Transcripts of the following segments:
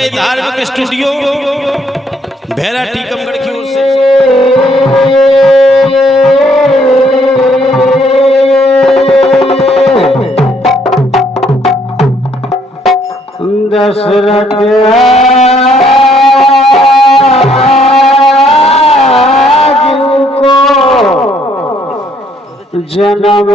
बजे धार्मिक स्टूडियो भेरा टीकमगढ़ की ओर से दशरथ को जन्म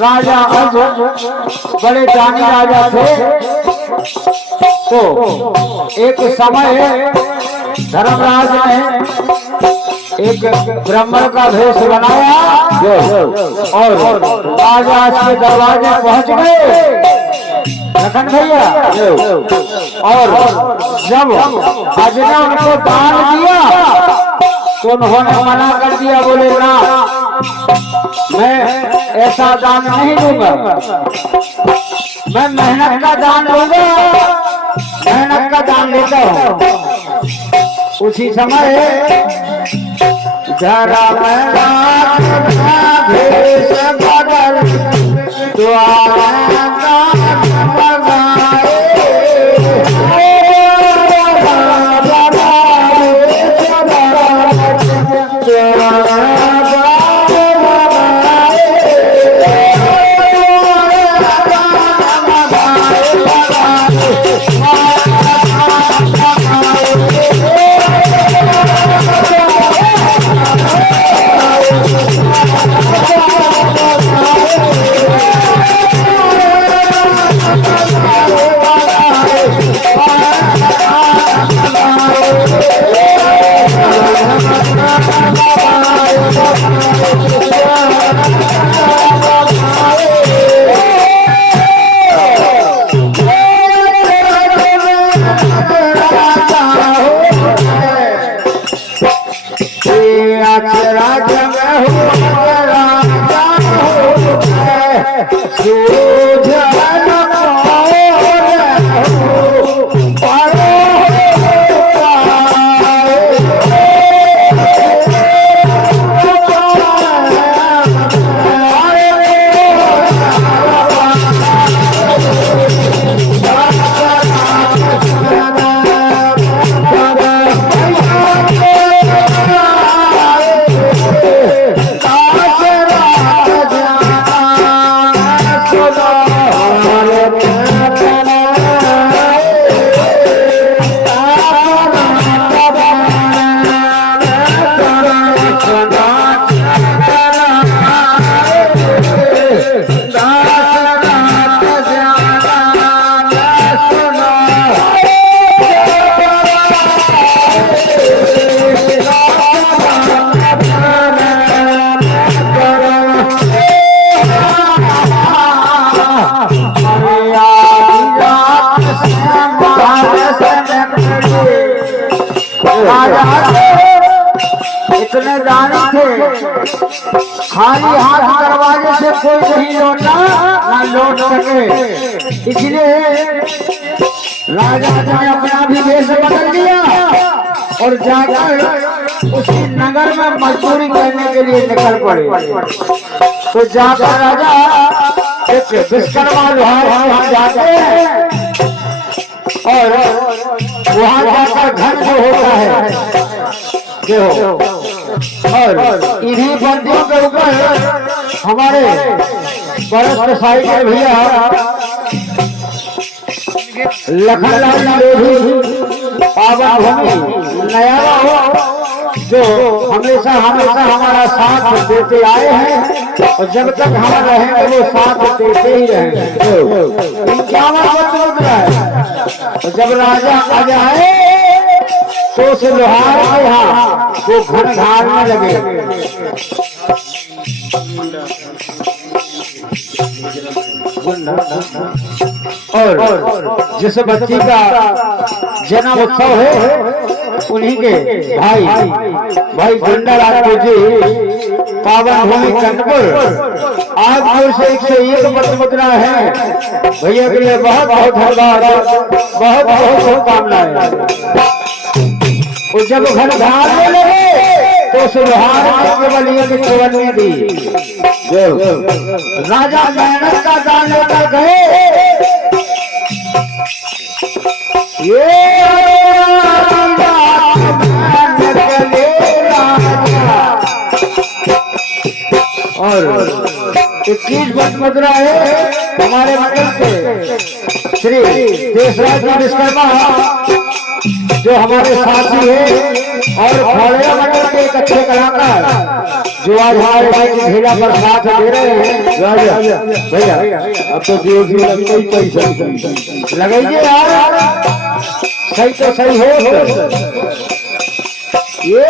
राजा अज बड़े दानी राजा थे। तो एक समय धर्मराज ने एक ब्राह्मण का भेष बनाया और राजा के दरवाजे पहुंच गए लखन भैया। और जब अज ने उनको दान दिया तो उन्होंने मना कर दिया, बोले ना मैं ऐसा दान नहीं दूंगा, मैं मेहनत का दान दूंगा, मेहनत का दान लेता हूँ। उसी समय जरा भेष बदल इतने दानी थे, खाली हाथ दरवाजे से कोई नहीं लौटा ना लौट सके। इसलिए राजा ने अपना भी वेश बदल दिया और जाकर उसी नगर में मजदूरी करने के लिए निकल पड़े। तो जाकर राजा एक विश्वकर्मा लोहार जाते हैं और वहां जाकर घर जो होता है और इन्हीं बंदियों के ऊपर हमारे बरस साई के भैया लखनलाल लोधी पावन भूमि नयारा हो, जो हमेशा हमेशा हमारा साथ देते आए हैं और जब तक हम रहेंगे वो साथ देते ही रहेंगे। इनका मतलब है तो जब राजा आ जाए तो उस लोहार के यहाँ वो घर ढालने लगे। और जिस बच्ची का जन्म उत्सव है उन्हीं के भाई गुंडा राजपूत जी पावन भूमि चंदपुर आज से 101 मुद्रा है। भैया के लिए बहुत बहुत धन्यवाद, बहुत बहुत शुभकामनाएं। वो जब घर ढालने लगे तो सुधार केवल एक केवल में दी। राजा मेहनत का दान लेकर गए, ये और 21 मुद्रा है हमारे मंडल के श्री देशराज जी विश्वकर्मा जो हमारे साथी है और खड़े मंडल के एक अच्छे कलाकार जो आज हमारे भाई झेला पर साथ दे रहे हैं राजा भैया अब तो देव जी लगता ही पैसा लगाइए यार सही तो सही हो ये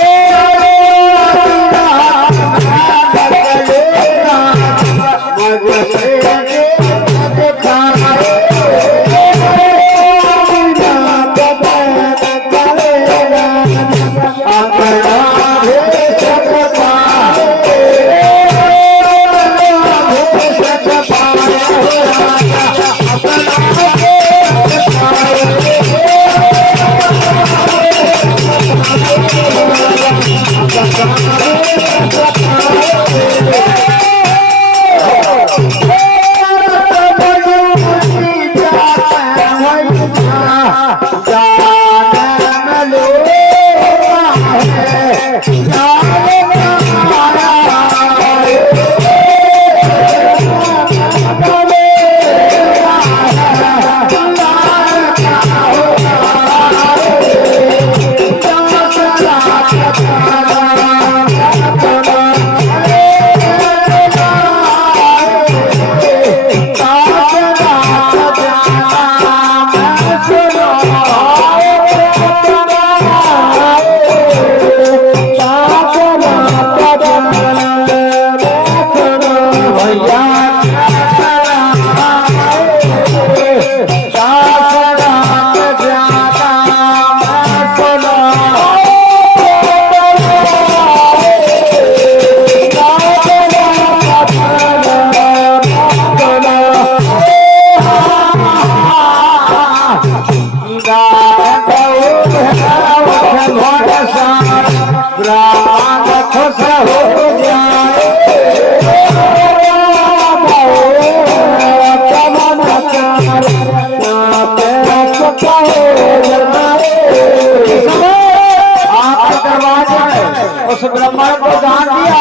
उस ब्राह्मण को दान दिया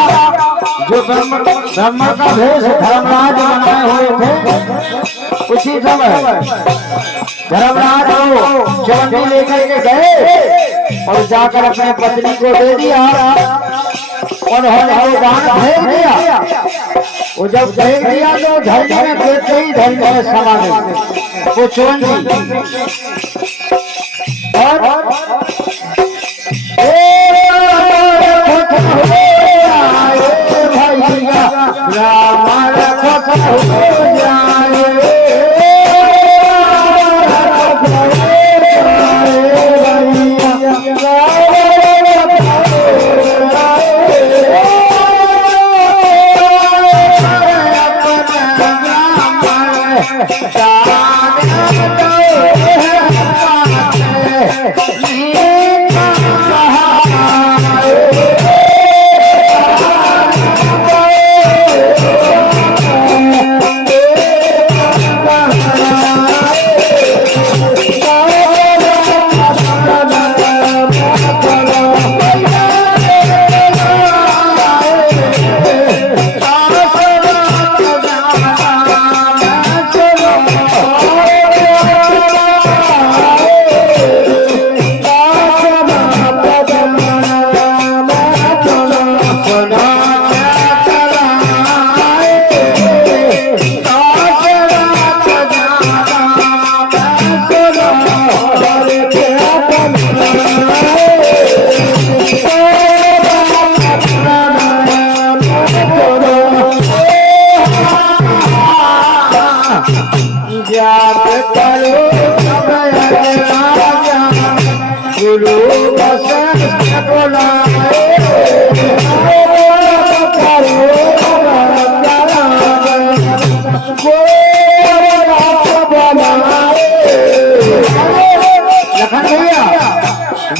जो ब्राह्मण का भेष धर्मराज बनाए हुए थे। उसी समय धर्मराज को चवन्नी लेकर के गए और जाकर अपने पत्नी को दे दिया। उन्होंने वो दान फेंक दिया। वो जब फेंक दिया तो धरती में देखते ही धरती में समा गई वो चवन्नी। और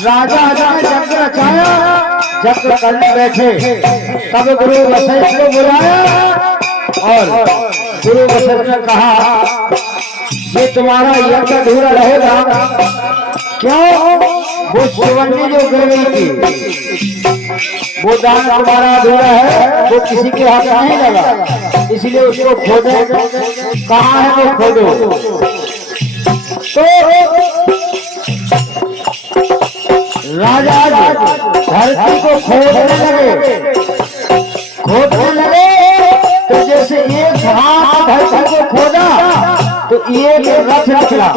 राजा ने जग रचाया, जग करने बैठे तब गुरु वशिष्ठ को बुलाया और गुरु वशिष्ठ ने कहा ये तुम्हारा यज्ञ अधूरा रहेगा। क्यों? वो चवन्नी जो गिर गई थी वो दान तुम्हारा अधूरा है, वो किसी के हाथ नहीं लगा, इसलिए उसको खोदो। कहाँ है वो खोदो। तो राजा धरती को खोदने लगे खोदने लगे तो जैसे एक हाथ धरती को खोदा तो एक रथ निकला,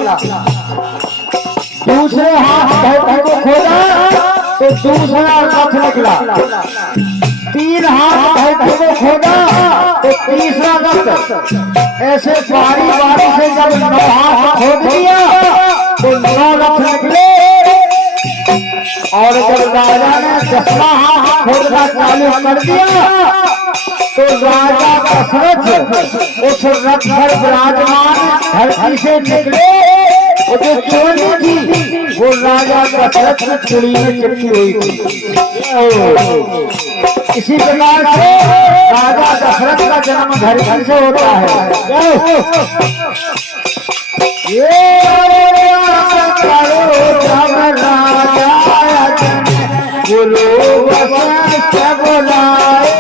दूसरे हाथ धरती को खोदा तो दूसरा रथ निकला, तीन हाथ धरती को खोदा तो तीसरा रथ। ऐसे बारी बारी से जब 9 हाथ खोद दिया तो 9 रथ निकले। और जब राजा ने 10वां हाथ खोदना चालू कर दिया तो राजा दशरथ उस रथ पर विराजमान धरती से निकले। और जो चोली थी वो राजा दशरथ की चूड़ी में चिपकी हुई थी। इसी प्रकार से राजा दशरथ का जन्म धरती से होता है। ये बोलो वशिष्ठ बुलाए,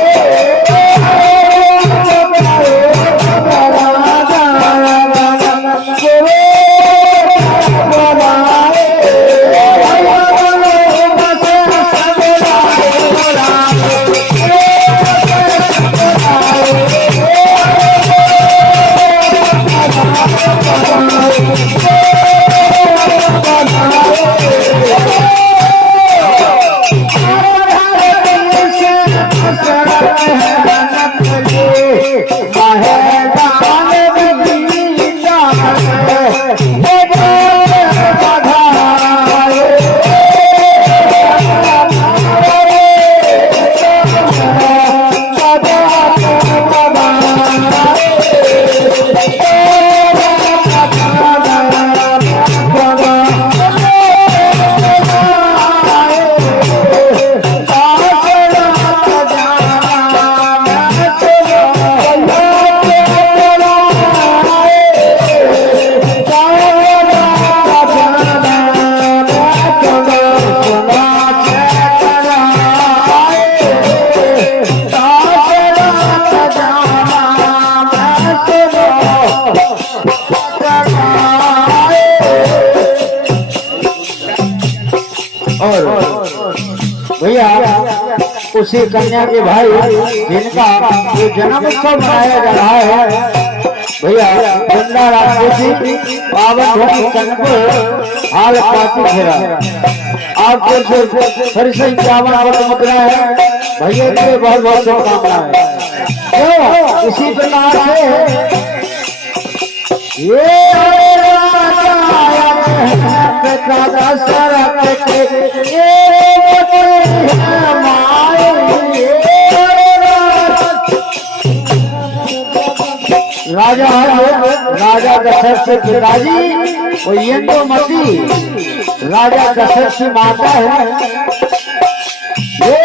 भैया उसी कन्या के भाई जिनका जो जन्म उत्सव मनाया जा रहा है, भैया गंगा राजपूती पावन भूमि कनपुर हाल पाती फेरा आपको जो हरी 51 मुद्रा है भैया के बहुत बहुत शुभकामनाएं। तो इसी प्रकार से ये राजा दशरथ के पिताजी और यंदोमती राजा दशरथ की माता है। ये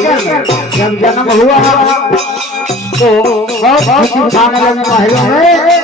लेकिन जब जन्म हुआ तो बहुत खुशी उठाने लगे महलों में